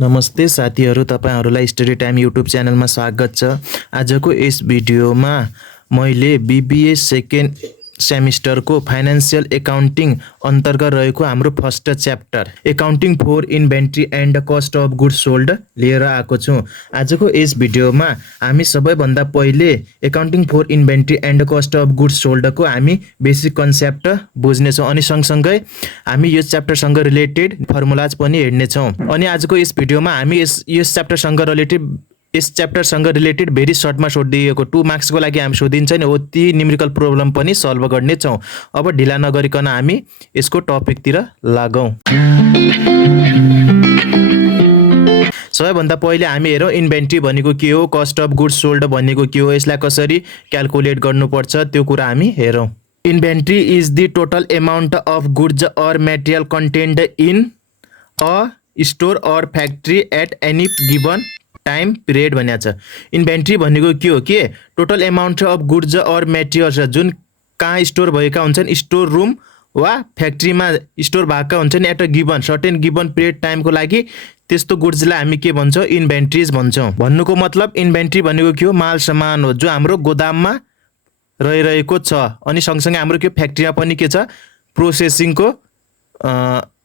नमस्ते साथीहरू, तपाईहरुलाई स्टडी टाइम युट्युब च्यानलमा स्वागत छ। आजको यस भिडियोमा मैले बीबीए सेकेन्ड सेमिस्टरको फाइनान्शियल एकाउन्टिङ अन्तर्गत रहेको हाम्रो first chapter accounting for inventory and cost of goods sold लिएर आएको छु। आजको यस भिडियोमा हामी सबैभन्दा पहिले accounting for inventory and cost of goods सोल्डको हामी बेसिक कन्सेप्ट बुझ्नेछौँ अनि सँगसँगै हामी यस च्याप्टरसँग रिलेटेड फर्मुलाज पनि हेर्नेछौँ। अनि आजको यस भिडियोमा हामी यस च्याप्टरसँग रिलेटेड भेरी सर्टमा सोधिएको 2 मार्क्सको लागि हामी सोधिन्छ नि हो ती न्युमेरिकल प्रब्लम पनि सल्भ गर्नेछौँ। अब ढिला नगरिकन हामी यसको टपिकतिर लागौँ। सबैभन्दा पहिले हामी हेरौँ इन्भेन्ट्री भनेको के हो, कस्ट अफ गुड्स सोल्ड भनेको के हो, यसलाई कसरी क्याल्कुलेट गर्नुपर्छ त्यो कुरा हामी हेरौँ। Inventory is the total amount of goods or material contained in a store or factory at any given time period भनेको छ। इन्भेन्ट्री भनेको के हो, के total amount of goods or materials जुन कहाँ स्टोर भएका हुन्छन्, स्टोर रुम वा फ्याक्ट्रीमा स्टोर भएका हुन्छन् at a given certain given period टाइमको लागि, त्यस्तो गुड्सलाई हामी के भन्छौँ, इन्भेन्ट्रिज भन्छौँ। भन्नुको मतलब इन्भेन्ट्री भनेको के हो, माल सामान हो जो हाम्रो गोदाममा रहिरहेको छ अनि सँगसँगै हाम्रो के फ्याक्ट्रीमा पनि के छ, प्रोसेसिङको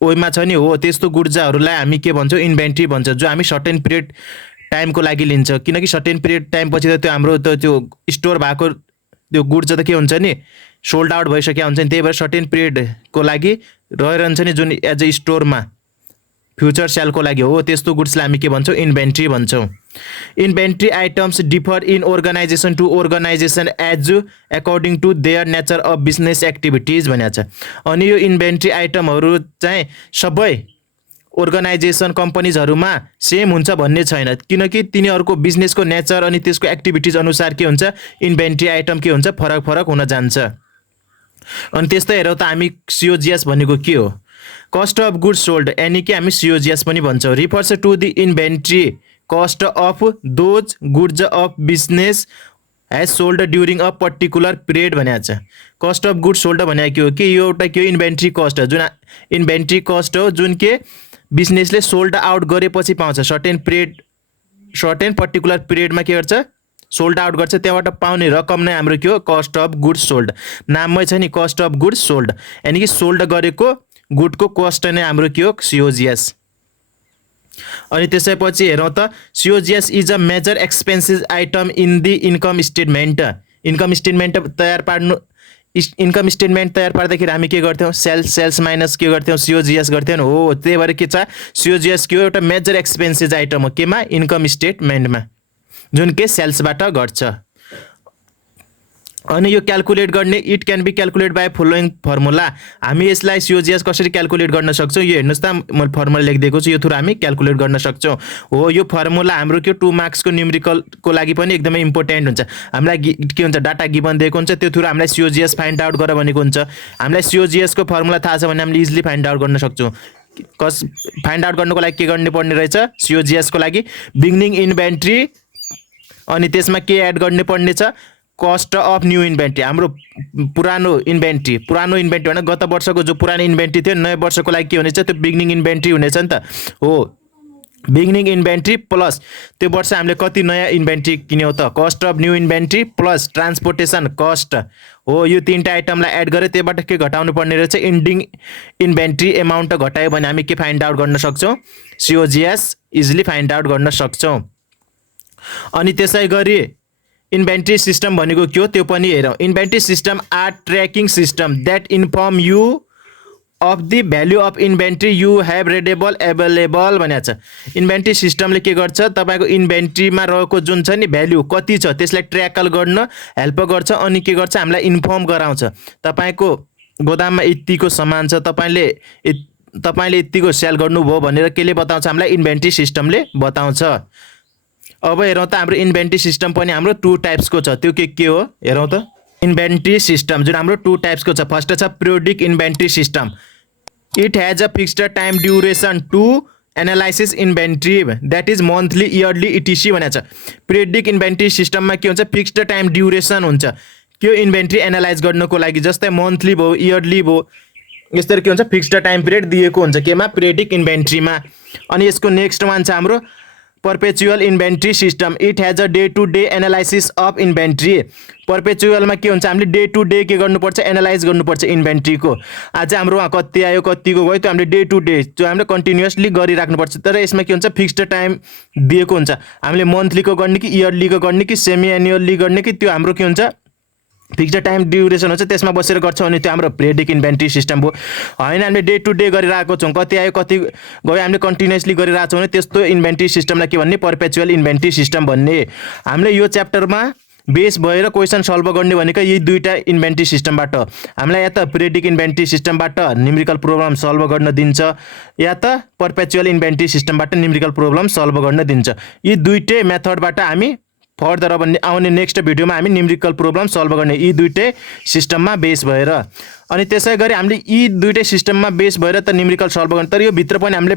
ओइमा छ नि हो, त्यस्तो गुड्सहरूलाई हामी के भन्छौँ, इन्भेन्ट्री भन्छ, जो हामी सर्टेन पिरियड टाइमको लागि लिन्छ। किनकि सर्टेन पिरियड टाइम पछि त त्यो हाम्रो त्यो स्टोर भएको त्यो गुड्स त के हुन्छ नि, सोल्ड आउट भइसकेका हुन्छ नि, त्यही भएर सर्टेन पिरियडको लागि रहिरहन्छ नि जुन एज अ स्टोरमा फ्युचर सेलको लागि हो, त्यस्तो गुड्सलाई हामी के भन्छौँ, इन्भेन्ट्री भन्छौँ। Inventory items differ in organization to organization as according to their nature of business activities भनेको छ। अनि यो इन्भेन्ट्री आइटमहरू चाहिँ सबै अर्गनाइजेसन कम्पनीजहरूमा सेम हुन्छ भन्ने छैन, किनकि तिनीहरूको बिजनेसको नेचर अनि त्यसको एक्टिभिटिज अनुसार के हुन्छ, इन्भेन्ट्री आइटम के हुन्छ, फरक फरक हुन जान्छ। अनि त्यस्तै हेरौँ त हामी सिओजिएस भनेको के हो, कस्ट अफ गुड्स सोल्ड यानी कि हामी सिओजिएस पनि भन्छौँ, refers to the inventory cost of those goods of business as sold during a particular period भनेको छ। कस्ट अफ गुड्स सोल्ड भनेको के हो, कि यो एउटा के हो, इन्भेन्ट्री कस्ट हो, जुन इन्भेन्ट्री कस्ट हो जुन के बिजनेसले सोल्ड आउट गरेपछि पाउँछ, सर्टेन पर्टिकुलर पिरियडमा के गर्छ, सोल्ड आउट गर्छ, त्यहाँबाट पाउने रकम नै हाम्रो के हो, कस्ट अफ गुड्स सोल्ड। नाममै छ नि कस्ट अफ गुड्स सोल्ड, यानी कि सोल्ड गरेको गुडको कस्ट नै हाम्रो के हो, सिओजिएस। अनि त्यसैपछि हेरौँ त COGS is a major expenses item in the income statement. Income statement तयार पार्दाखेरि हामी के गर्थ्यौँ, सेल्स माइनस के गर्थ्यौँ, सिओजिएस गर्थ्यौँ हो, त्यही भएर के छ, सिओजिएस के हो, एउटा मेजर एक्सपेन्सेस आइटम हो, केमा, इन्कम स्टेटमेन्टमा, जुन के सेल्सबाट घट्छ। अनि यो क्याल्कुलेट गर्ने it can be calculate by following formula. हामी यसलाई सिओजिएस कसरी क्याल्कुलेट गर्न सक्छौँ, यो हेर्नुहोस् त मैले फर्मुला लेखिदिएको छु, यो थ्रु हामी क्याल्कुलेट गर्न सक्छौँ हो। यो फर्मुला हाम्रो के 2 मार्क्सको न्युमेरिकलको लागि पनि एकदमै इम्पोर्टेन्ट हुन्छ। हामीलाई के हुन्छ, डाटा गिभन दिएको हुन्छ, त्यो थ्रु हामीलाई सिओजिएस फाइन्ड आउट गर भनेको हुन्छ। हामीलाई सिओजिएसको फर्मुला थाहा छ भने हामीले इजिली फाइन्ड आउट गर्न सक्छौँ। फाइन्ड आउट गर्नुको लागि के गर्नु पर्ने रहेछ, सिओजिएसको लागि बिगिनिङ इन्भेन्ट्री अनि त्यसमा के एड गर्नु पर्ने छ, कस्ट अफ न्यू इन्भेन्ट्री, हाम्रो पुरानो इन्भेन्ट्री भने गत वर्षको जो पुरानो इन्भेन्ट्री थियो, नयाँ वर्षको लागि के हुनेछ, त्यो बिगिनिङ इन्भेन्ट्री हुनेछ नि त हो। बिगिनिङ इन्भेन्ट्री प्लस त्यो वर्ष हामीले कति नयाँ इन्भेन्ट्री किन्यौँ त, cost of new inventory plus transportation cost हो, यो 3टा आइटमलाई एड गरेर त्यहीबाट के घटाउनु पर्ने रहेछ, इन्डिङ इन्भेन्ट्री एमाउन्ट घटायो भने हामी के फाइन्ड आउट गर्न सक्छौँ, सिओजिएस इजिली फाइन्ड आउट गर्न सक्छौँ। अनि त्यसै गरी इन्भेन्ट्री सिस्टम भनेको के हो त्यो पनि हेरौँ। Inventory system are tracking system that inform you of the value of inventory you have readable available भनेको छ। इन्भेन्ट्री सिस्टमले के गर्छ, तपाईँको इन्भेन्ट्रीमा रहेको जुन छ नि भ्याल्यु कति छ त्यसलाई ट्र्याकल गर्न हेल्प गर्छ अनि के गर्छ, हामीलाई इन्फर्म गराउँछ, तपाईँको गोदाममा यतिको सामान छ, तपाईँले यतिको सेल गर्नुभयो भनेर केले बताउँछ, हामीलाई इन्भेन्ट्री सिस्टमले बताउँछ। अब हेरौँ त हाम्रो इन्भेन्ट्री सिस्टम पनि हाम्रो 2 टाइप्सको छ, त्यो के हो हेरौँ त। इन्भेन्ट्री सिस्टम जुन हाम्रो 2 टाइप्सको छ, फर्स्ट छ periodic inventory system, it has a fixed time duration to analysis inventory that is monthly yearly etc भनेको छ। पिरियोडिक इन्भेन्ट्री सिस्टममा के हुन्छ, फिक्स्ड टाइम ड्युरेसन हुन्छ, त्यो इन्भेन्ट्री एनालाइज गर्नको लागि, जस्तै मन्थली भयो, इयरली भयो, यसरी के हुन्छ फिक्स्ड टाइम पिरियड दिएको हुन्छ केमा पिरियडिक इन्भेन्ट्रीमा। अनि यसको नेक्स्ट वान छ हाम्रो perpetual inventory system. It has a day to day analysis of inventory. पर्पेचुअलमा के हुन्छ हामीले डे टु डे के गर्नुपर्छ एनालाइज गर्नुपर्छ इन्भेन्ट्रीको। आज हाम्रो वहाँ कति आयो कतिको गयो त्यो हामीले डे टु डे त्यो हामीले कन्टिन्युअसली गरिराख्नुपर्छ। तर यसमा के हुन्छ फिक्स्ड टाइम दिएको हुन्छ। हामीले मन्थलीको गर्ने कि इयरलीको गर्ने कि सेमी एनुअल्ली गर्ने कि त्यो हाम्रो के हुन्छ फिक्स्ड टाइम ड्युरेसन हुन्छ त्यसमा बसेर गर्छौँ भने त्यो हाम्रो पिरियडिक इन्भेन्ट्री सिस्टम हो। होइन हामीले डे टु डे गरिरहेको छौँ कति आयो कति गयो हामीले कन्टिन्युअसली गरिरहेको छौँ भने त्यस्तो इन्भेन्ट्री सिस्टमलाई के भन्ने पर्पेचुअल इन्भेन्ट्री सिस्टम भन्ने। हामीले यो च्याप्टरमा बेस भएर क्वेसन सल्भ गर्ने भनेको यी दुईवटा इन्भेन्ट्री सिस्टमबाट हामीलाई या त पिरियडिक इन्भेन्ट्री सिस्टमबाट न्युमेरिकल प्रोब्लम सल्भ गर्न दिन्छ या त पर्पेचुअल इन्भेन्ट्री सिस्टमबाट न्युमेरिकल प्रोब्लम सल्भ गर्न दिन्छ। यी दुईटै मेथडबाट हामी फर्दर अब आउने नेक्स्ट भिडियोमा हामी न्युमेरिकल प्रोब्लम सल्भ गर्ने यी दुईटै सिस्टममा बेस भएर। अनि त्यसै गरी हामीले यी दुईटै सिस्टममा बेस भएर त न्युमेरिकल सल्भ गर्ने। तर यो भित्र पनि हामीले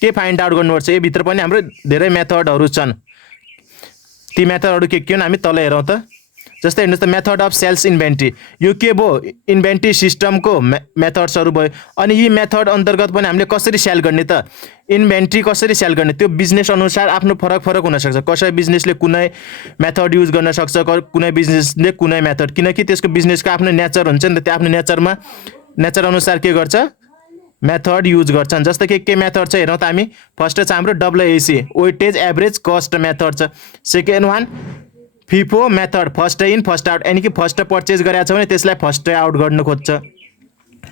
के फाइन्ड आउट गर्नुपर्छ यो भित्र पनि हाम्रो धेरै मेथडहरू छन्। ती मेथडहरू के हुन् हामी तल हेरौँ त। जस्तै हेर्नुहोस् त मेथड अफ सेल्स इन्भेन्ट्री यो के भयो इन्भेन्ट्री सिस्टमको मेथड्सहरू भयो। अनि यी मेथड अन्तर्गत पनि हामीले कसरी सेल गर्ने त इन्भेन्ट्री कसरी सेल गर्ने त्यो बिजनेस अनुसार आफ्नो फरक हुनसक्छ। कसै बिजनेसले कुनै मेथड युज गर्न सक्छ कुनै बिजनेसले कुनै मेथड किनकि त्यसको बिजनेसको आफ्नो नेचर हुन्छ नि त त्यो आफ्नो नेचर अनुसार के गर्छ मेथड युज गर्छन्। जस्तै के मेथड छ हेरौँ त हामी। फर्स्ट छ हाम्रो WAC weightage average cost method छ। Second one FIFO method first in first out यानि कि फर्स्ट पर्चेज गरेको छ भने त्यसलाई फर्स्ट आउट गर्नु खोज्छ।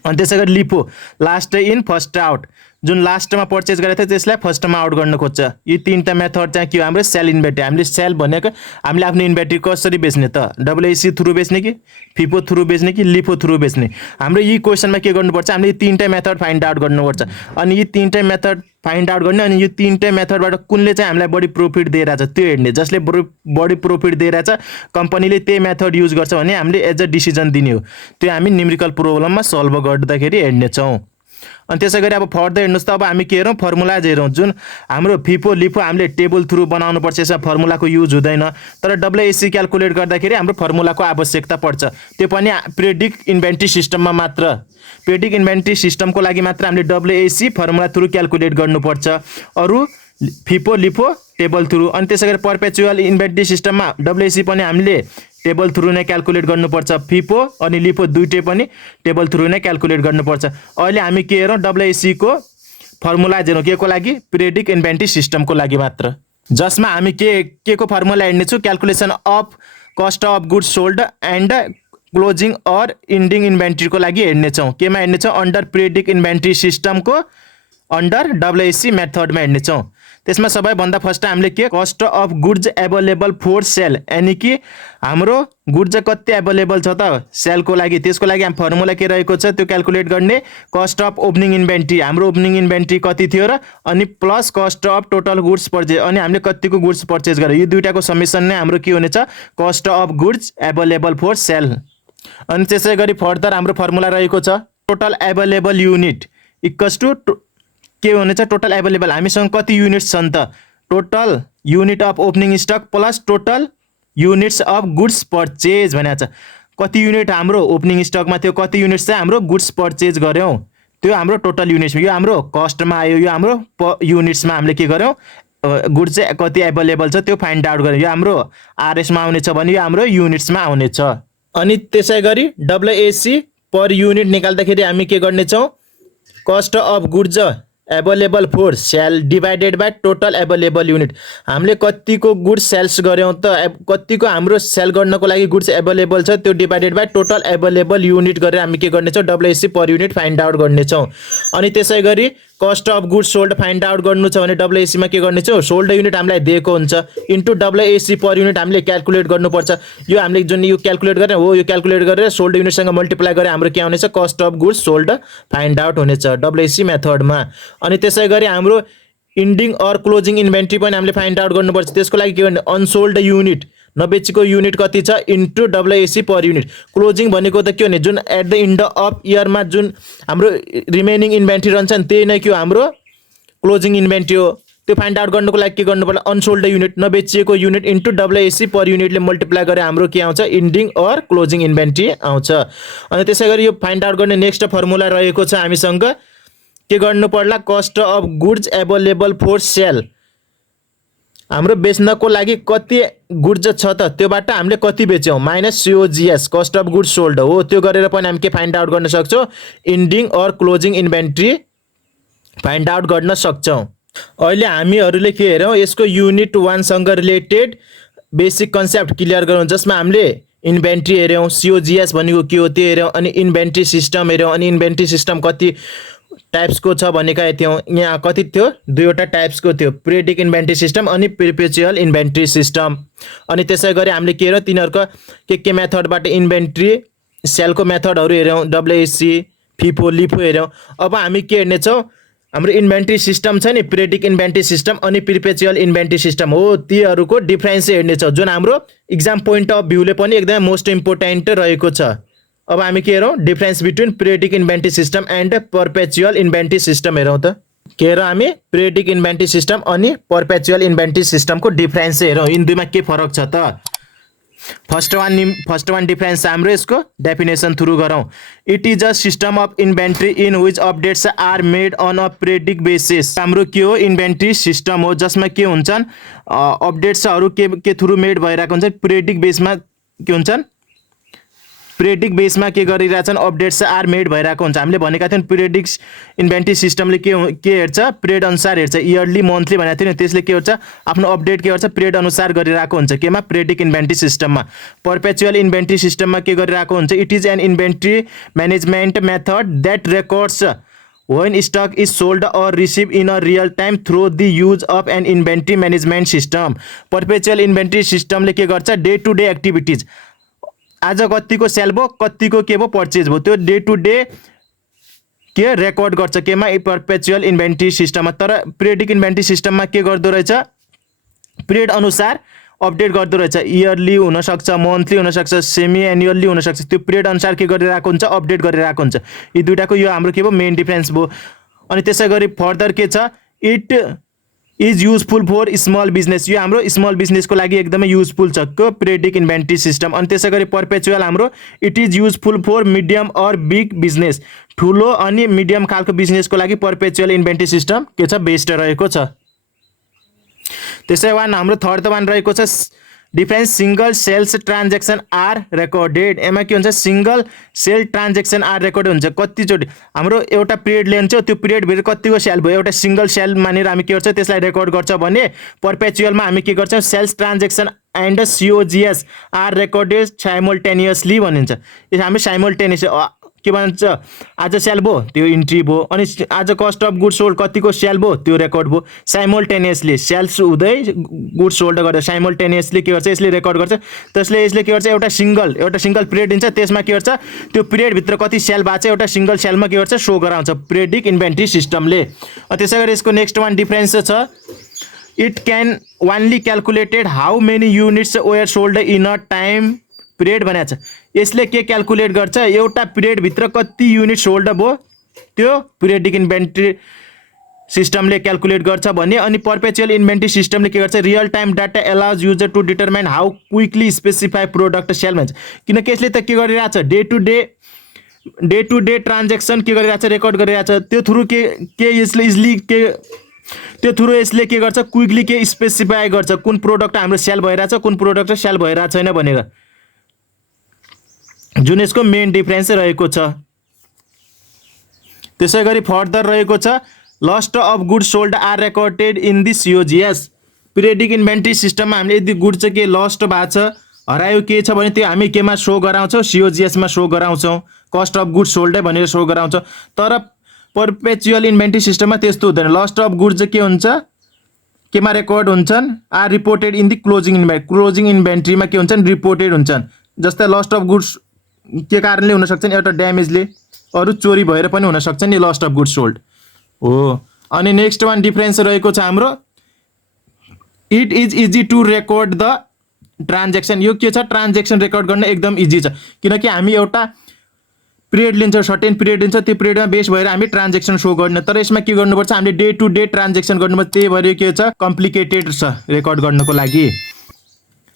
अनि त्यसै गरी LIFO last in first out जुन लास्टमा पर्चेज गरेको थियो त्यसलाई फर्स्टमा आउट गर्न खोज्छ। यी तीनटा मेथड चाहिँ के हो हाम्रो सेल इन्भेन्ट्री। हामीले सेल भनेको हामीले आफ्नो इन्भेन्ट्री कसरी बेच्ने त WAC थ्रु बेच्ने कि फिफो थ्रु बेच्ने कि लिफो थ्रु बेच्ने। हाम्रो यी क्वेसनमा के गर्नुपर्छ हामीले यी तीनटै मेथड फाइन्ड आउट गर्नुपर्छ। अनि यी तीनटै मेथड फाइन्ड आउट गर्ने अनि यो तीनटै मेथडबाट कुनले चाहिँ हामीलाई बढी प्रॉफिट दिइरहेछ त्यो हेर्ने। जसले बढी प्रॉफिट दिइरहेछ कम्पनीले त्यही मेथड युज गर्छ भने हामीले एज अ डिसिजन दिने हो। त्यो हामी न्युमेरिकल प्रोब्लममा सल्भ गर्दाखेरि हेर्नेछौँ। अनि त्यसै गरी अब फर्दर हेर्नुहोस् त अब हामी के हेरौँ फर्मुलाज हेरौँ। जुन हाम्रो फिफो लिफो हामीले टेबल थ्रु बनाउनुपर्छ यसमा फर्मुलाको युज हुँदैन। तर WAC क्यालकुलेट गर्दाखेरि हाम्रो फर्मुलाको आवश्यकता पर्छ त्यो पनि पिरियडिक इन्भेन्ट्री सिस्टममा मात्र। पिरियडिक इन्भेन्ट्री सिस्टमको लागि मात्र हामीले WAC फर्मुला थ्रु क्यालकुलेट गर्नुपर्छ अरू फिफो लिफो टेबल थ्रु। अनि त्यसै गरी पर्पेचुअल इन्भेन्ट्री सिस्टममा WAC पनि हामीले टेबल थ्रु नै क्यालकुलेट गर्नुपर्छ। फिफो अनि लिफो दुईटै पनि टेबल थ्रु नै क्यालकुलेट गर्नुपर्छ। अहिले हामी के हेरौँ WAC को फर्मुला हेरौँ के को लागि पिरियडिक इन्भेन्ट्री सिस्टमको लागि मात्र। जसमा हामी के को फर्मुला हेर्नेछौँ calculation of cost of goods sold and closing or ending इन्भेन्ट्रीको लागि हेर्नेछौँ। केमा हेर्नेछौँ अन्डर पिरियडिक इन्भेन्ट्री सिस्टमको अन्डर WAC मेथडमा हेर्नेछौँ। त्यसमा सबैभन्दा फर्स्ट हामीले के cost of goods available for sale यानि कि हाम्रो गुड्स कति एभाइलेबल छ त सेलको लागि त्यसको लागि हामी फर्मुला के रहेको छ त्यो क्यालकुलेट गर्ने कस्ट अफ ओपनिङ इन्भेन्ट्री हाम्रो ओपनिङ इन्भेन्ट्री कति थियो र अनि plus cost of total goods purchase अनि हामीले कतिको गुड्स परचेज गर्यो यो दुईटाको समेसन नै हाम्रो के हुनेछ cost of goods available for sale. अनि त्यसै गरी फर्दर हाम्रो फर्मुला रहेको छ total available unit equals to के हुनेछ टोटल एभाइलेबल हामीसँग कति युनिट्स छन् त total unit of opening stock plus total units of goods purchase भनेको छ। कति युनिट हाम्रो ओपनिङ स्टकमा थियो कति युनिट्स चाहिँ हाम्रो गुड्स परचेज गर्यौँ त्यो हाम्रो टोटल युनिट्समा यो हाम्रो कस्टमा आयो यो हाम्रो युनिट्समा हामीले के गर्यौँ गुड्स चाहिँ कति एभाइलेबल छ त्यो फाइन्ड आउट गर्यौँ। यो हाम्रो आरएसमा आउनेछ भने यो हाम्रो युनिट्समा आउनेछ। अनि त्यसै गरी WAC पर युनिट निकाल्दाखेरि हामी के गर्नेछौँ cost of goods available for sale divided by total available unit हामीले कतिको गुड्स सेल्स गर्यौँ त कतिको हाम्रो सेल गर्नको लागि गुड्स एभाइलेबल छ त्यो divided by total available unit गरेर हामी के गर्नेछौँ WAC per unit find out गर्नेछौँ। अनि त्यसै गरी cost of goods sold find out गर्नु छ भने WAC मा के गर्नेछौँ सोल्ड युनिट हामीलाई दिएको हुन्छ इन्टु WAC पर युनिट हामीले क्यालकुलेट गर्नुपर्छ। यो हामीले जुन यो क्यालकुलेट गरेर हो यो क्यालकुलेट गरेर सोल्ड युनिटसँग मल्टिप्लाई गरेर हाम्रो के आउनेछ cost of goods sold find out हुनेछ WAC मेथडमा। अनि त्यसै गरी हाम्रो इन्डिङ अर क्लोजिङ इन्भेन्ट्री पनि हामीले फाइन्ड आउट गर्नुपर्छ। त्यसको लागि के गर्ने अनसोल्ड युनिट नबेचेको युनिट कति छ into WAC per unit. Closing भनेको त के हो जुन एट द इन्ड अफ इयरमा जुन हाम्रो रिमेनिङ इन्भेन्ट्री रहन्छ नि त्यही नै के हो हाम्रो क्लोजिङ इन्भेन्ट्री हो। त्यो फाइन्ड आउट गर्नुको लागि के गर्नु पर्ला, अनसोल्ड युनिट नबेचिएको युनिट इन्टु WAC पर युनिटले मल्टिप्लाई गरे हाम्रो के आउँछ, इन्डिङ अर क्लोजिङ इन्भेन्ट्री आउँछ। अनि त्यसै गरी यो फाइन्ड आउट गर्ने नेक्स्ट फर्मुला रहेको छ हामीसँग, के गर्नु पर्ला, cost of goods available for sale, हाम्रो बेच्नको लागि कति गुड्स छ त त्योबाट हामीले कति बेच्यौँ minus COGS cost of goods sold हो, त्यो गरेर पनि हामी के फाइन्ड आउट गर्न सक्छौँ, ending or closing inventory find out गर्न सक्छौँ। अहिले हामीहरूले के हेरौँ, यसको युनिट 1 सँग रिलेटेड बेसिक कन्सेप्ट क्लियर गरौँ, जसमा हामीले इन्भेन्ट्री हेऱ्यौँ, COGS भनेको के हो त्यो हेऱ्यौँ, अनि इन्भेन्ट्री सिस्टम हेऱ्यौँ, अनि इन्भेन्ट्री सिस्टम कति टाइप्सको छ भनेका थियौँ। यहाँ कति थियो, 2वटा टाइप्सको थियो, पीरियडिक इन्भेन्ट्री सिस्टम अनि परपेचुअल इन्भेन्ट्री सिस्टम। अनि त्यसै गरी हामीले के हेऱ्यौँ, तिनीहरूको के मेथडबाट इन्भेन्ट्री सेलको मेथडहरू हेऱ्यौँ, WAC FIFO LIFO हेऱ्यौँ। अब हामी के हेर्नेछौँ, हाम्रो इन्भेन्ट्री सिस्टम छ नि, पीरियडिक इन्भेन्ट्री सिस्टम अनि परपेचुअल इन्भेन्ट्री सिस्टम हो, तीहरूको डिफरेन्स हेर्नेछौँ, जुन हाम्रो इक्जाम पोइन्ट अफ भ्यूले पनि एकदमै मोस्ट इम्पोर्टेन्ट रहेको छ। अब हामी के हेरौँ, difference between periodic inventory system and perpetual inventory system हेरौँ त। के हेरौँ हामी, पीरियडिक इन्भेन्ट्री सिस्टम अनि परपेचुअल इन्भेन्ट्री सिस्टमको डिफरेन्स हेरौँ, यिन दुईमा के फरक छ त। फर्स्ट वान डिफरेन्स हाम्रो यसको डेफिनेसन थ्रु गरौँ। It is a system of inventory in which updates are made on a periodic basis. हाम्रो के हो, इन्भेन्ट्री सिस्टम हो जसमा के हुन्छन्, अपडेट्सहरू के थ्रु मेड भइरहेको हुन्छ, पीरियडिक बेसमा के हुन्छन्, पीरियडिक बेसमा के गरिरहेछन्, अपडेट्स आर मेड भइरहेको हुन्छ। हामीले भनेका थियौँ पीरियडिक इन्भेन्ट्री सिस्टमले के हेर्छ, पिरियड अनुसार हेर्छ, इयरली मन्थली भनेको थियो नि, त्यसले के गर्छ, आफ्नो अपडेट के गर्छ, पिरियड अनुसार गरिरहेको हुन्छ, केमा, पीरियडिक इन्भेन्ट्री सिस्टममा। परपेचुअल इन्भेन्ट्री सिस्टममा के गरिरहेको हुन्छ, it is an inventory management method that records when stock is sold or received in a real time through the use of an inventory management system. Perpetual inventory system ले के गर्छ, day to day activities, आज कतिको sale भयो, कतिको के भयो, purchase भयो, त्यो डे टु डे के रेकर्ड गर्छ, केमा, परपेचुअल इन्भेन्ट्री सिस्टममा। तर पीरियडिक इन्भेन्ट्री सिस्टममा के गर्दो रहेछ, पिरियड अनुसार अपडेट गर्दो रहेछ, इयरली हुनसक्छ, मन्थली हुनसक्छ, सेमी एनुअल्ली हुनसक्छ, त्यो पिरियड अनुसार के गरिरहेको हुन्छ, अपडेट गरिरहेको हुन्छ। यी दुईटाको यो हाम्रो के भयो, मेन डिफरेन्स भयो। अनि त्यसै गरी फर्दर के छ, it is useful for small business, यो हाम्रो स्मल बिजनेसको लागि एकदमै युजफुल छ को पीरियडिक इन्भेन्ट्री सिस्टम। अनि त्यसै गरी परपेचुअल हाम्रो it is useful for medium or big business, ठुलो अनि मिडियम खालको बिजनेसको लागि परपेचुअल इन्भेन्ट्री सिस्टम के छ, बेस्ट रहेको छ। त्यसै वान हाम्रो थर्ड वान रहेको छ difference, single sales transaction are recorded. एमा के हुन्छ, single sale transaction are recorded हुन्छ, कतिचोटि हाम्रो एउटा पिरियड लिन्छ, त्यो पिरियडभित्र कतिको सेल भयो, एउटा सिंगल सेल मानेर हामी के गर्छ, त्यसलाई रेकर्ड गर्छ भने परपेचुअलमा हामी के गर्छौँ, sales transaction and COGS are recorded simultaneously भनिन्छ। यो हामी साइमल्टेनियस के भन्छ, आज सेल भयो त्यो इन्ट्री भयो, अनि आज कस्ट अफ गुड्स सोल्ड कतिको सेल भयो त्यो रेकर्ड भयो, साइमल्टेनियसली सेल्स हुँदै गुड्स सोल्ड गर्दा साइमल्टेनियसली के गर्छ, यसले रेकर्ड गर्छ। त्यसले यसले के गर्छ, एउटा सिंगल पिरियड दिन्छ, त्यसमा के गर्छ, त्यो पिरियडभित्र कति सेल भएको छ एउटा सिंगल सेलमा के गर्छ, सो गराउँछ पीरियडिक इन्भेन्ट्री सिस्टमले। त्यसै गरी यसको नेक्स्ट वान डिफरेन्स छ, it can only calculated how many units were sold in a time period भनेको छ। यसले के क्यालकुलेट गर्छ, एउटा पिरियडभित्र कति युनिट सोल्ड भयो त्यो पीरियडिक इन्भेन्ट्री सिस्टमले क्यालकुलेट गर्छ भने। अनि परपेचुअल इन्भेन्ट्री सिस्टमले के गर्छ, real time data allows user to determine how quickly specify product sell भन्छ, किनकि यसले त के गरिरहेछ, डे टु डे ट्रान्जेक्सन के गरिरहेछ, रेकर्ड गरिरहेछ, त्यो थ्रु के यसले इजिली के त्यो थ्रु यसले के गर्छ, क्विकली के स्पेसिफाई गर्छ, कुन प्रोडक्ट हाम्रो सेल भइरहेछ, कुन प्रोडक्ट सेल भइरहेको छैन भनेर, जुन यसको मेन डिफरेन्स रहेको छ। त्यसै गरी फर्दर रहेको छ, lost of goods sold are recorded in the COGS। Periodic inventory सिस्टममा हामीले यदि गुड चाहिँ के लस्ट भएको छ, हरायो के छ भने त्यो हामी केमा सो गराउँछौँ, COGS मा सो गराउँछौँ, कस्ट अफ गुड्स सोल्ड भनेर सो गराउँछौँ। तर परपेचुअल इन्भेन्ट्री सिस्टममा त्यस्तो हुँदैन, लस्ट अफ गुड्स चाहिँ के हुन्छ, केमा रेकर्ड हुन्छन्, are reported in the closing इन्भेन्ट्रीमा के हुन्छन्, रिपोर्टेड हुन्छन्। जस्तै लस्ट अफ गुड्स के कारणले हुन सक्छन्, एउटा ड्यामेजले, अरू चोरी भएर पनि हुन सक्छन् नि लस्ट अफ गुड्स सोल्ड हो। अनि नेक्स्ट वान डिफरेन्स रहेको छ हाम्रो, it is easy to record the transaction. यो के छ, ट्रान्जेक्सन रेकर्ड गर्न एकदम इजी छ, किनकि हामी एउटा पिरियड लिन्छ, सर्टेन पिरियड लिन्छ, त्यो पिरियडमा बेस भएर हामी ट्रान्जेक्सन सो गर्ने। तर यसमा के गर्नुपर्छ, हामीले डे टु डे ट्रान्जेक्सन गर्नुपर्छ। त्यही भएर के छ, कम्प्लिकेटेड छ रेकर्ड गर्नको लागि।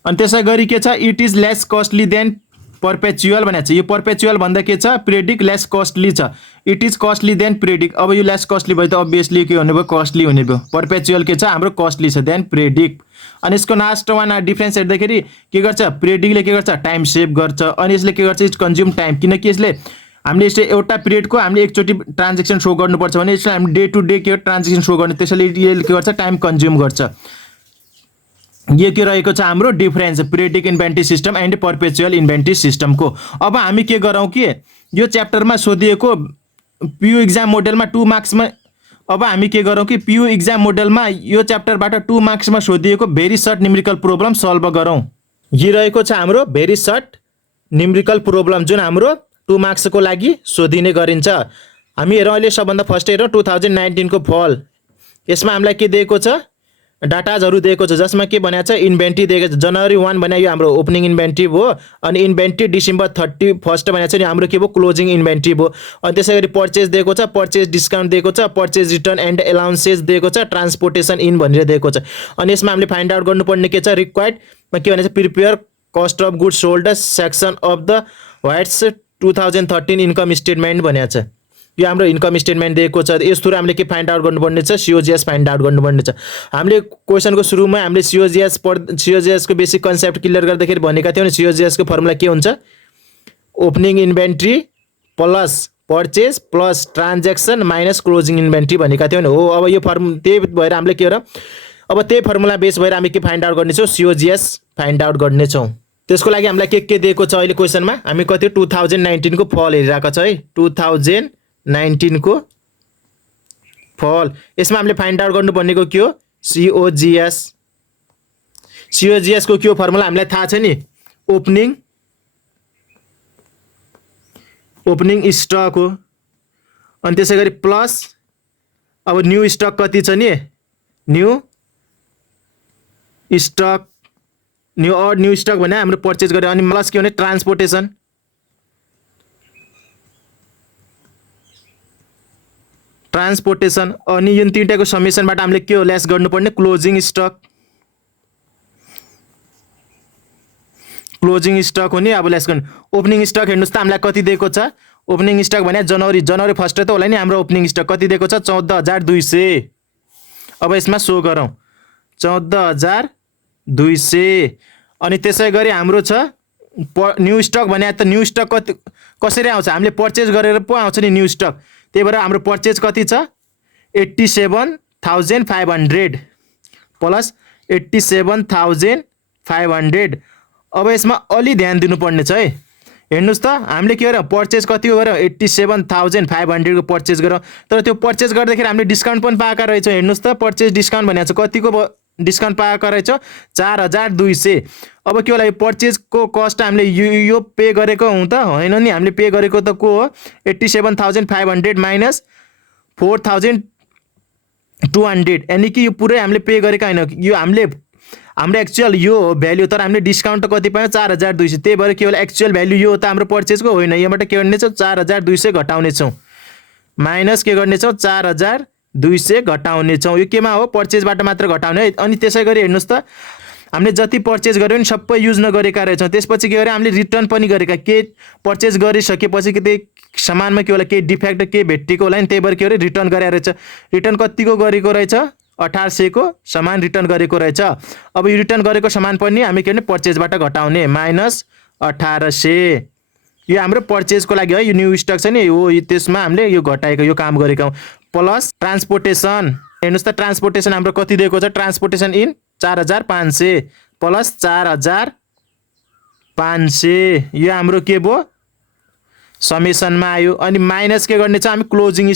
अनि त्यसै गरी के छ, it is less costly than perpetual भनेको छ। यो पर्पेचुअल भन्दा के छ, पिरियडिक लेस कस्टली छ। It is costly than periodic. अब यो लेस कस्टली भयो त अभियसली के हुने भयो, कस्टली हुने भयो। पर्पेचुअल के छ हाम्रो, कस्टली छ देन पिरियडिक। अनि यसको लास्ट वान डिफ्रेन्स हेर्दाखेरि के गर्छ, पिरियडिकले के गर्छ, टाइम सेभ गर्छ। अनि यसले के गर्छ, इट्स कन्ज्युम टाइम। किनकि यसले हामीले यसले एउटा पिरियडको हामीले एकचोटि ट्रान्जेक्सन सो गर्नुपर्छ भने यसले हामी डे टु डे के ट्रान्जेक्सन सो गर्ने, त्यसैले यसले के गर्छ, टाइम कन्ज्युम गर्छ। यो के रहेको छ हाम्रो difference periodic inventory system and perpetual inventory सिस्टमको। अब हामी के गरौँ कि यो च्याप्टरमा सोधिएको पियु एक्जाम मोडेलमा 2 मार्क्समा, अब हामी के गरौँ कि पियु एक्जाम मोडेलमा यो च्याप्टरबाट 2 मार्क्समा सोधिएको very short numerical problem solve गरौँ। यो रहेको छ हाम्रो भेरी सर्ट न्युमेरिकल प्रोब्लम जुन हाम्रो 2 मार्क्सको लागि सोधिने गरिन्छ। हामी हेरौँ अहिले सबभन्दा फर्स्ट हेरौँ 2019 को फल। यसमा हामीलाई के दिएको छ, डाटाजहरू दिएको छ, जसमा के भनेको छ, इन्भेन्ट्री दिएको छ। जनवरी 1 भने यो हाम्रो ओपनिङ इन्भेन्ट्री भयो। अनि इन्भेन्ट्री डिसेम्बर 31 भनेको छ नि हाम्रो के भयो, क्लोजिङ इन्भेन्ट्री भयो। अनि त्यसै गरी पर्चेज दिएको छ, पर्चेज डिस्काउन्ट दिएको छ, पर्चेज रिटर्न एन्ड एलाउन्सेस दिएको छ, ट्रान्सपोर्टेसन इन भनेर दिएको छ। अनि यसमा हामीले फाइन्ड आउट गर्नुपर्ने के छ, रिक्वायर्डमा के भनेको छ, prepare cost of goods sold section of the whites 2013 income statement भनेको छ। यो हाम्रो इन्कम स्टेटमेन्ट दिएको छ। यस थ्रु हामीले के फाइन्ड आउट गर्नुपर्ने छ, सिओजिएस फाइन्ड आउट गर्नुपर्ने छ। हामीले क्वेसनको सुरुमा हामीले सिओजिएस को बेसिक कन्सेप्ट क्लियर गर्दाखेरि भनेका थियौँ नि, सिओजिएस को फर्मुला के हुन्छ, opening inventory plus purchase plus transaction minus closing inventory भनेका थियौँ नि। हो, अब यो त्यही भएर हामीले के हो र, अब त्यही फर्मुला बेस भएर हामी के फाइन्ड आउट गर्नेछौँ, सिओजिएस फाइन्ड आउट गर्नेछौँ। त्यसको लागि हामीलाई के दिएको छ अहिले क्वेसनमा, हामी कति 2019 को फल हेरिरहेको छ है, 2019 को फल। यसमा हामीले फाइन्ड आउट गर्नुपर्ने के हो, सिओजिएस। सिओजिएस को के हो फर्मुला हामीलाई थाहा छ नि, ओपनिङ स्टक हो। अनि त्यसै गरी प्लस अब न्यू स्टक कति छ नि, न्यू स्टक भने हाम्रो पर्चेज गरे। अनि प्लस के भने ट्रान्सपोर्टेसन, अनि यो तीनटाको समेसनबाट हामीले के हो लेस गर्नुपर्ने, क्लोजिङ स्टक हो नि। अब लेस गर्नु ओपनिङ स्टक हेर्नुहोस् त हामीलाई कति दिएको छ, ओपनिङ स्टक भने जनवरी फर्स्ट त होला नि हाम्रो ओपनिङ स्टक कति दिएको छ, 14,200। अब यसमा सो गरौँ 14,200। अनि त्यसै गरी हाम्रो छ न्यू स्टक भने त न्यू स्टक कसरी आउँछ, हामीले पर्चेज गरेर पो आउँछ नि न्यू स्टक। त्यही भएर हाम्रो पर्चेज कति छ, 87,500 प्लस 87,500। अब यसमा अलि ध्यान दिनुपर्ने छ है, हेर्नुहोस् त हामीले के गरौँ, पर्चेज कति हो गरौँ, 87,500 को पर्चेज गरौँ। तर त्यो पर्चेज गर्दाखेरि हामीले डिस्काउन्ट पनि पाएका रहेछौँ। हेर्नुहोस् त पर्चेज डिस्काउन्ट भनेको छ, कतिको डिस्काउन्ट पाएका रहेछौँ, 4,200। अब के होला, यो पर्चेजको कस्ट हामीले यो पे गरेको हुँ त होइन नि, हामीले पे गरेको त को हो, 87,500 माइनस 4,200, यानि कि यो पुरै हामीले पे गरेका होइन, यो हाम्रो एक्चुअल यो हो भ्याल्यु। तर हामीले डिस्काउन्ट कति पायौँ, 4,200। त्यही भएर के होला, एक्चुअल भ्याल्यु यो हो त हाम्रो पर्चेजको होइन। यहाँबाट के गर्नेछौँ, 4,200 घटाउनेछौँ, माइनस के गर्नेछौँ, 4,200 घटाउनेछौँ। यो केमा हो, पर्चेजबाट मात्र घटाउने है। अनि त्यसै गरी हेर्नुहोस् त हामीले जति पर्चेज गर्यौँ नि सबै युज नगरेका रहेछौँ। त्यसपछि के गरे, हामीले रिटर्न पनि गरेका, के पर्चेज गरिसकेपछि कि त्यही सामानमा के होला, केही डिफेक्ट केही भेटिएको होला नि, त्यही भएर के गरे, रिटर्न गरेर रहेछ। रिटर्न कतिको गरेको रहेछ, 1800 को सामान रिटर्न गरेको रहेछ। अब यो रिटर्न गरेको सामान पनि हामी के भने पर्चेजबाट घटाउने, माइनस 1800। यो हाम्रो पर्चेजको लागि है, यो न्यू स्टक छ नि, हो त्यसमा हामीले यो घटाएको यो काम गरेका हौँ। प्लस ट्रान्सपोर्टेसन, हेर्नुहोस् त ट्रान्सपोर्टेसन हाम्रो कति दिएको छ, ट्रान्सपोर्टेसन इन 4,500 प्लस 4,500, यो हाम्रो के भयो समेसनमा आयो। अनि माइनस के गर्ने छ, हामी क्लोजिङ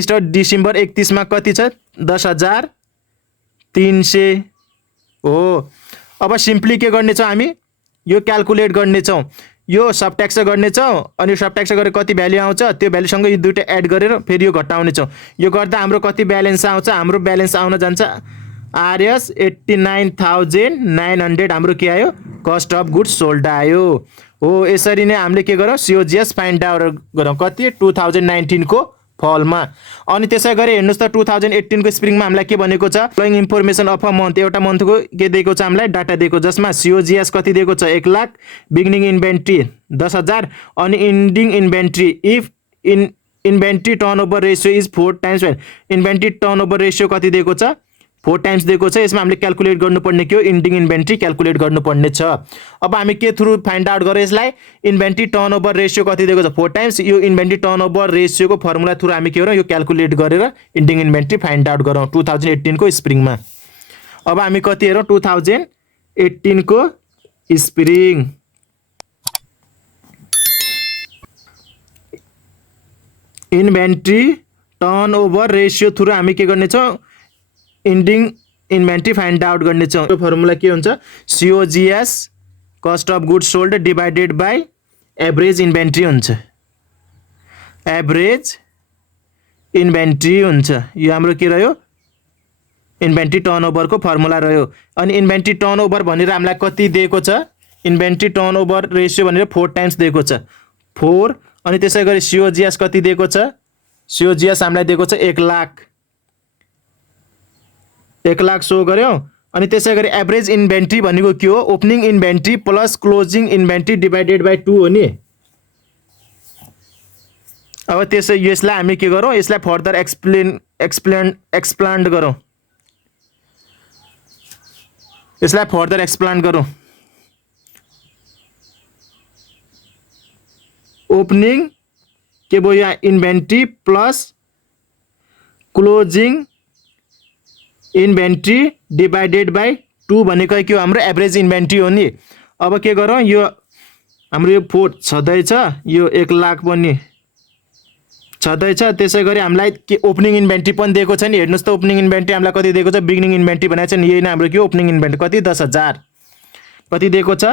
स्टक डिसेम्बर 31 मा कति छ, 10,300 हो। अब सिम्पली के गर्नेछौँ, हामी यो क्याल्कुलेट गर्नेछौँ, यो सबट्याक्स गर्नेछौँ। अनि सबट्याक्स गरेर कति भ्याल्यु आउँछ, त्यो भ्याल्युसँग यो दुईटा एड गरेर फेरि यो घटाउनेछौँ। यो गर्दा हाम्रो कति ब्यालेन्स आउँछ, हाम्रो ब्यालेन्स आउन जान्छ RS 89,900 हाम्रो के आयो, कस्ट अफ गुड्स सोल्ड आयो। हो यसरी नै हामीले के गरौँ COGS फाइन्ड आउट गरौँ कति 2019 को फलमा। अनि त्यसै गरी हेर्नुस् त 2018 को स्प्रिङमा हामीलाई के भनेको छ flowing information of a month एउटा मन्थको के दिएको छ हामीलाई डाटा दिएको जसमा COGS कति दिएको छ 1 लाख, बिगिनिङ इन्भेन्ट्री 10,000 अनि ending inventory if inventory turnover ratio is 4 times inventory turnover ratio कति दिएको छ 4 टाइम्स दिएको छ। यसमा हामीले क्याल्कुलेट गर्नुपर्ने के हो इन्डिङ इन्भेन्ट्री क्याल्कुलेट गर्नुपर्ने छ। अब हामी के थ्रु फाइन्ड आउट गरौँ यसलाई इन्भेन्ट्री टर्नओभर रेसियो कति दिएको छ 4 टाइम्स यो इन्भेन्ट्री टर्नओभर रेसियोको फर्मुला थ्रु हामी के गरौँ यो क्याल्कुलेट गरेर इन्डिङ इन्भेन्ट्री फाइन्ड आउट गरौँ 2018 को स्प्रिङमा। अब हामी कति हेरौँ 2018 को spring inventory turnover ratio through हामी के गर्नेछौँ इन्डिङ इन्भेन्ट्री फाइन्ड आउट गर्नेछौँ। यो फर्मुला के हुन्छ COGS cost of goods sold divided by average inventory हुन्छ एभरेज इन्भेन्ट्री हुन्छ। यो हाम्रो के रह्यो इन्भेन्ट्री टर्नओभरको फर्मुला रह्यो। अनि इन्भेन्ट्री टर्नओभर भनेर हामीलाई कति दिएको छ इन्भेन्ट्री टर्नओभर रेसियो भनेर 4 टाइम्स दिएको छ 4 अनि त्यसै गरी COGS कति दिएको छ COGS हामीलाई दिएको छ 1 लाख 1 लाख सो गर्यो। अनि त्यसै गरी एभरेज इन्भेन्ट्री भनेको के हो opening inventory plus closing inventory divided by 2 हो नि। अब त्यसै यसलाई हामी के गरौँ यसलाई फर्दर एक्सप्लेन्ड गरौँ यसलाई फर्दर एक्सप्लेन गरौँ। ओपनिङ के भयो यहाँ inventory plus closing inventory divided by 2 भनेको के हो हाम्रो एभरेज इन्भेन्ट्री हो नि। अब के गरौँ यो हाम्रो यो 4 छँदैछ यो 1 लाख पनि छँदैछ। त्यसै गरी हामीलाई के ओपनिङ इन्भेन्ट्री पनि दिएको छ नि हेर्नुहोस् त ओपनिङ इन्भेन्ट्री हामीलाई कति दिएको छ बिगिनिङ इन्भेन्ट्री भनेको छ नि यही नै हाम्रो के ओपनिङ इन्भेन्ट्री कति 10,000 कति दिएको छ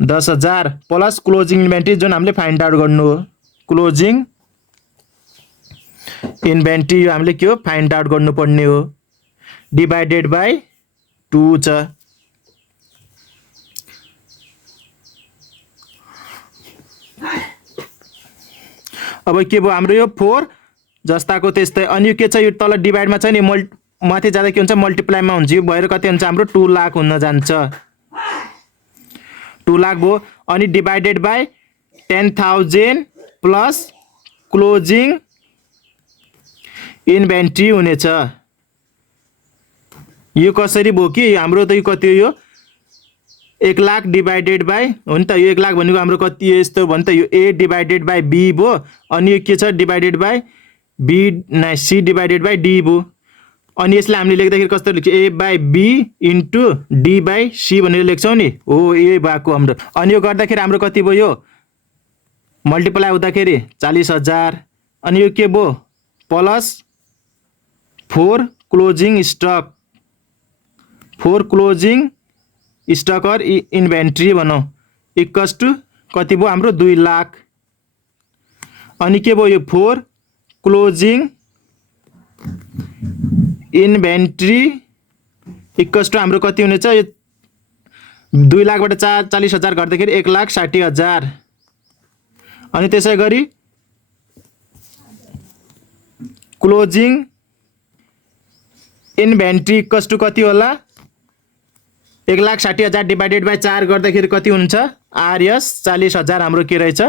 10,000 प्लस क्लोजिङ इन्भेन्ट्री जुन हामीले फाइन्ड आउट गर्नु हो क्लोजिङ इन्भेन्ट्री यो हामीले के हो फाइन्ड आउट गर्नुपर्ने हो डिभाइडेड बाई 2 छ। अब के भयो हाम्रो यो 4 जस्ताको त्यस्तै अनि यो के छ यो तल डिभाइडमा छ नि माथि जाँदा के हुन्छ मल्टिप्लाईमा हुन्छ यो भएर कति हुन्छ हाम्रो 2 लाख हुन जान्छ 2 लाख भयो। अनि divided by 10,000 plus closing inventory हुनेछ। यो कसरी भयो कि हाम्रो त यो कति हो यो 1 लाख डिभाइडेड बाई हो नि त यो 1 लाख भनेको हाम्रो कति यस्तो भयो नि त यो A डिभाइडेड बाई B भयो अनि यो के छ divided by C divided by D भयो। अनि यसलाई हामीले लेख्दाखेरि कस्तो लेख्छ A by B into D by C भनेर लेख्छौँ नि हो यही भएको हाम्रो। अनि यो गर्दाखेरि हाम्रो कति भयो मल्टिप्लाई हुँदाखेरि 40,000 अनि यो के भयो plus 4 closing stock 4 closing stock और इन्भेन्ट्री भनौँ इक्वल्स टु कति भयो हाम्रो 2 लाख। अनि के भयो यो 4 क्लोजिङ इन्भेन्ट्री इक्वल्स टु हाम्रो कति हुनेछ यो 2 लाखबाट 40,000 गर्दाखेरि 1,60,000 अनि त्यसै गरी क्लोजिङ इन्भेन्ट्री इक्वल्स टु कति होला 1,60,000 डिभाइडेड बाई 4 गर्दाखेरि कति हुन्छ RS 40,000 हाम्रो के रहेछ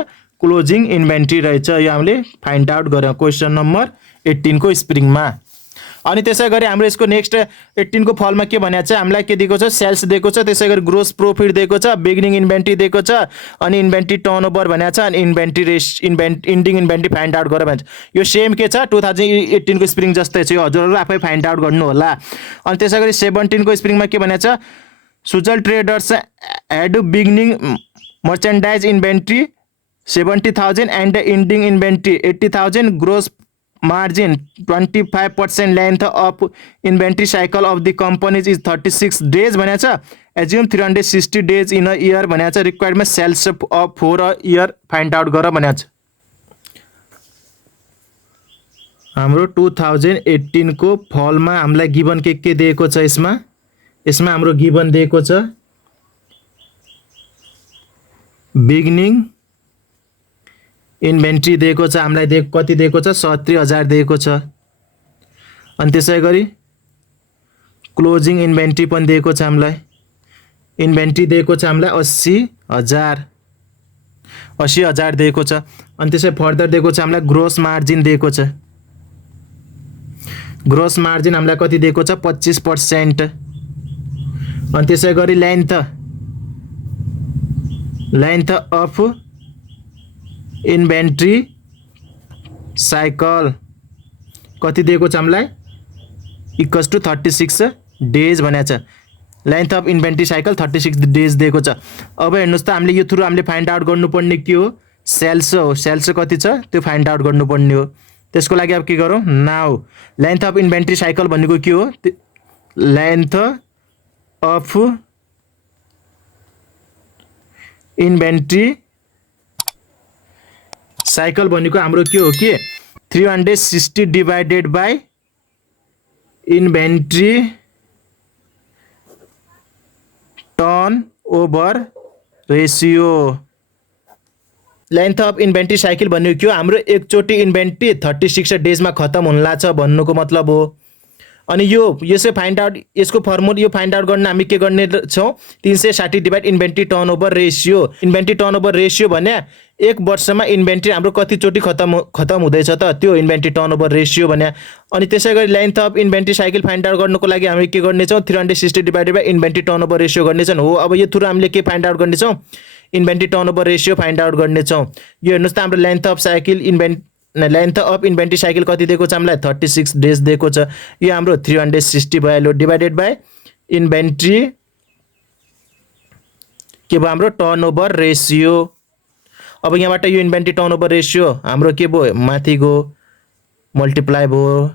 क्लोजिङ इन्भेन्ट्री रहेछ। यो हामीले फाइन्ड आउट गऱ्यौँ क्वेसन नम्बर 18 को स्प्रिङमा। अनि त्यसै गरी हाम्रो यसको नेक्स्ट 18 को फलमा के भनेको छ हामीलाई के दिएको छ सेल्स दिएको छ त्यसै गरी ग्रोस प्रॉफिट दिएको छ बिगिनिङ इन्भेन्ट्री दिएको छ अनि इन्भेन्ट्री टर्नओभर भनेको छ अनि इन्डिङ इन्भेन्ट्री फाइन्ड आउट गरेर भन्छ। यो सेम के छ 2018 को स्प्रिङ जस्तै छ यो हजुरहरू आफै फाइन्ड आउट गर्नु होला। अनि त्यसै गरी 17 को स्प्रिङमा के भनेको छ Sujal traders had beginning merchandise inventory 70,000 and ending inventory 80,000 gross margin 25% length of inventory cycle of the companies is 36 days भनेको छ assume 360 days in a year भनेको छ requirement sales of for a year find out गर भनेको छ। हाम्रो 2018 को फलमा हामीलाई गिवन के दिएको छ यसमा हाम्रो गिवन दिएको छ बिगिनिङ इन्भेन्ट्री दिएको छ हामीलाई, कति दिएको छ 70,000 दिएको छ। अनि त्यसै गरी क्लोजिङ इन्भेन्ट्री पनि दिएको छ हामीलाई, इन्भेन्ट्री दिएको छ हामीलाई 80,000 दिएको छ। अनि त्यसै फर्दर दिएको छ हामीलाई ग्रोस मार्जिन दिएको छ, ग्रोस मार्जिन हामीलाई कति दिएको छ 25%। अनि त्यसै गरी लेन्थ अफ इन्भेन्ट्री साइकल कति दिएको छ हामीलाई इक्वल्स टु 36 डेज भनेको छ। Length of inventory cycle 36 days दिएको छ। अब हेर्नुहोस् त हामीले यो थ्रु हामीले फाइन्ड आउट गर्नुपर्ने के हो, सेल्स हो। सेल्स कति छ त्यो फाइन्ड आउट गर्नुपर्ने हो। त्यसको लागि अब के गरौँ, now length of inventory cycle भनेको के हो, लेन्थ अफ इन्भेन्ट्री साइकल भनेको हाम्रो के हो कि 360 divided by inventory turn over ratio. Length of inventory cycle भनेको के हो, हाम्रो एकचोटि इन्भेन्ट्री 36 डेजमा खत्म हुनला छ भन्नुको मतलब हो। अनि यसो फाइन्ड आउट, यसको फर्मुला यो फाइन्ड आउट गर्न हामी के गर्ने छौँ 360 divide inventory turnover ratio. Inventory turnover ratio भने एक वर्षमा इन्भेन्ट्री हाम्रो कतिचोटि खत्म हुँदैछ त त्यो इन्भेन्ट्री टर्नओभर रेसियो भने। अनि त्यसै गरी length of inventory cycle find out गर्नुको लागि हामी के गर्नेछौँ 360 divided by inventory turnover ratio गर्नेछौँ हो। अब यो थ्रु हामीले के फाइन्ड आउट गर्नेछौँ, inventory turnover ratio find out गर्नेछौँ। यो हेर्नुहोस् त हाम्रो लेन्थ अफ इन्भेन्ट्री साइकल कति दिएको छ हामीलाई 36 डेज दिएको छ। यो हाम्रो 360 भइहाल्यो डिवाइडेड बाई इन्भेन्ट्री के भयो हाम्रो टर्नओभर रेसियो। अब यहाँबाट यो इन्भेन्ट्री टर्नओभर रेसियो हाम्रो के भयो माथि गयो, मल्टिप्लाई भयो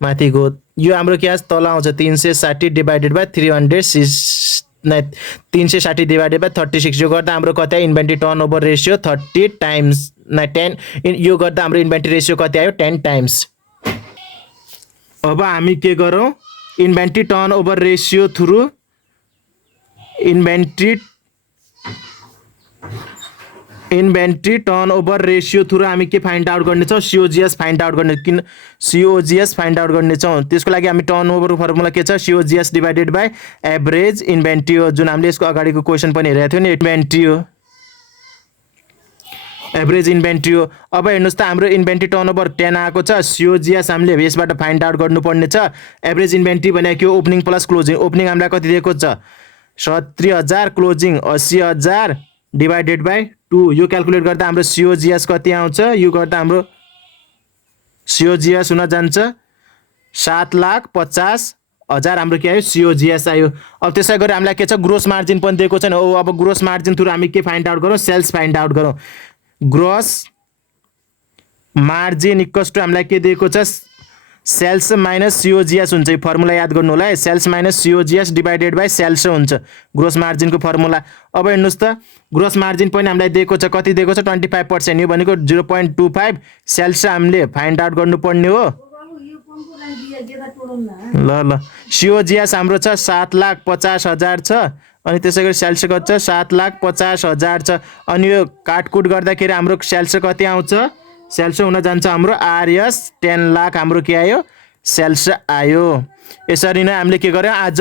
माथि गयो। यो हाम्रो के तल आउँछ 360 डिवाइडेड बाई 360 डिवाइडेड बाई 36। यो गर्दा हाम्रो कति आयो इन्भेन्ट्री टर्नओभर रेसियो 30 टाइम्स 10। यो गर्दा हाम्रो इन्भेन्ट्री रेसियो कति आयो 10 टाइम्स। अब हामी के गरौँ, inventory turnover ratio through inventory turnover ratio through हामी के फाइन्ड आउट गर्नेछौँ, सिओजिएस फाइन्ड आउट गर्ने, किन सिओजिएस फाइन्ड आउट गर्नेछौँ। त्यसको लागि हामी टर्नओभर फर्मुला के छ सिओजिएस डिवाइडेड बाई एभरेज इन्भेन्ट्री हो, जुन हामीले यसको अगाडिको क्वेसन पनि हेरेको थियो नि, इन्भेन्ट्री हो एभरेज इन्भेन्ट्री हो। अब हेर्नुहोस् त हाम्रो इन्भेन्ट्री टर्नओभर 10 आएको छ, सिओजिएस हामीले यसबाट फाइन्ड आउट गर्नुपर्ने छ। एभरेज इन्भेन्ट्री भनेको के हो, ओपनिङ प्लस क्लोजिङ। ओपनिङ हामीलाई कति दिएको छ 70,000, क्लोजिङ 80,000 डिवाइडेड बाई 2। यो क्याल्कुलेट गर्दा हाम्रो सिओजिएस कति आउँछ, यो गर्दा हाम्रो सिओजिएस हुन जान्छ 7,50,000 हाम्रो के आयो सिओजिएस आयो। अब त्यसै गरी हामीलाई के छ ग्रोस मार्जिन पनि दिएको छ नि। अब ग्रोस मार्जिन थ्रु हामी के फाइन्ड आउट गरौँ, सेल्स फाइन्ड आउट गरौँ। ग्रोस मार्जिन इक्वल्स टु हामीलाई के दिएको छ सेल्स माइनस सिओजिएस हुन्छ। यो फर्मुला याद गर्नु होला है, sales minus COGS divided by sales हुन्छ ग्रोस मार्जिनको फर्मुला। अब हेर्नुहोस् त ग्रोस मार्जिन पनि हामीलाई दिएको छ, कति दिएको छ 25%। यो भनेको 0.25 सेल्स हामीले फाइन्ड आउट गर्नुपर्ने हो। ल सिओजिएस हाम्रो छ 7,50,000 छ। अनि त्यसै गरी सेल्स कति छ 7,50,000 छ। अनि यो काटकुट गर्दाखेरि हाम्रो सेल्स कति आउँछ, सेल्स हुन जान्छ हाम्रो आरएस 10 लाख हाम्रो के आयो सेल्स आयो। यसरी नै हामीले के गर्यौँ आज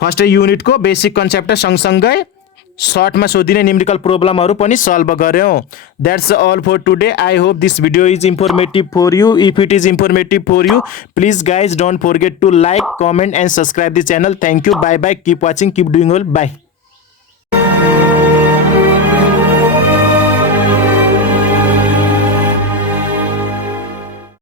फर्स्ट युनिटको बेसिक कन्सेप्ट सँगसँगै सर्टमा सोधिने न्युमेरिकल प्रब्लमहरू पनि सल्भ गर्यौँ। That's all for today. I hope this video is informative for you. If it is informative for you please guys don't forget to like, comment and subscribe the channel. Thank you, bye bye, keep watching, keep doing well, by.